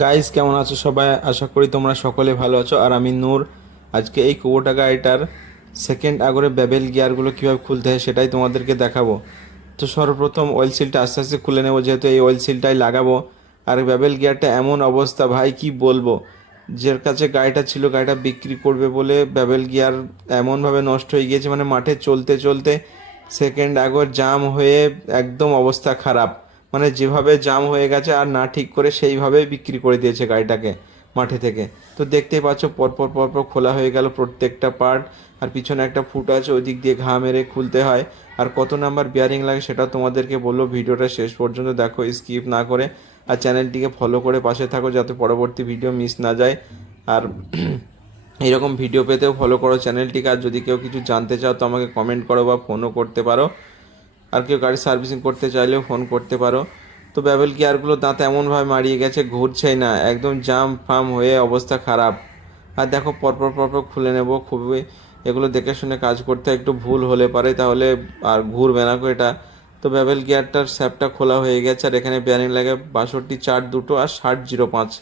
Guys, কেমন আছো সবাই? আশা করি তোমরা সকলে ভালো আছো। আর আমি নূর। আজকে এই কুবোটা গাড়িটার সেকেন্ড আগরে বেবেল গিয়ারগুলো কীভাবে খুলতে হয় সেটাই তোমাদেরকে দেখাবো। তো সর্বপ্রথম অয়েল সিলটা আস্তে আস্তে খুলে নেবো, যেহেতু এই অয়েল সিলটাই লাগাবো। আর বেবেল গিয়ারটা এমন অবস্থা ভাই, কি বলবো। যার কাছে গাড়িটা ছিল, গাড়িটা বিক্রি করবে বলে বেবেল গিয়ার এমনভাবে নষ্ট হয়ে গিয়েছে, মানে মাঠে চলতে চলতে সেকেন্ড আগর জাম হয়ে একদম অবস্থা খারাপ। মানে যেভাবে জাম হয়ে গেছে আর না ঠিক করে সেইভাবেই বিক্রি করে দিয়েছে গাড়িটাকে মাঠে থেকে। তো দেখতেই পাচ্ছ, পরপর পরপর খোলা হয়ে গেল প্রত্যেকটা পার্ট। আর পিছনে একটা ফুট আছে, ওই দিক দিয়ে ঘা মেরে খুলতে হয়। আর কত নাম্বার বিয়ারিং লাগে সেটা তোমাদেরকে বললো। ভিডিওটা শেষ পর্যন্ত দেখো, স্কিপ না করে। আর চ্যানেলটিকে ফলো করে পাশে থাকো, যাতে পরবর্তী ভিডিও মিস না যায়। আর এরকম ভিডিও পেতেও ফলো করো চ্যানেলটিকে। আর যদি কেউ কিছু জানতে চাও তো আমাকে কমেন্ট করো বা ফোনও করতে পারো। আর কেউ গাড়ি সার্ভিসিং করতে চাইলেও ফোন করতে পারো। তো বেবেল গিয়ারগুলো দাঁত এমনভাবে মারিয়ে গেছে, ঘুরছেই না, একদম জাম ফাম হয়ে অবস্থা খারাপ। আর দেখো, পরপর পরপর খুলে নেব খুবই। এগুলো দেখে শুনে কাজ করতে হয়, একটু ভুল হলে পারে তাহলে আর ঘুরবে না গো এটা। তো বেবেল গিয়ারটার স্যাপটা খোলা হয়ে গেছে, আর এখানে বেয়ারিং লাগে 62 4 2 আর 60 05।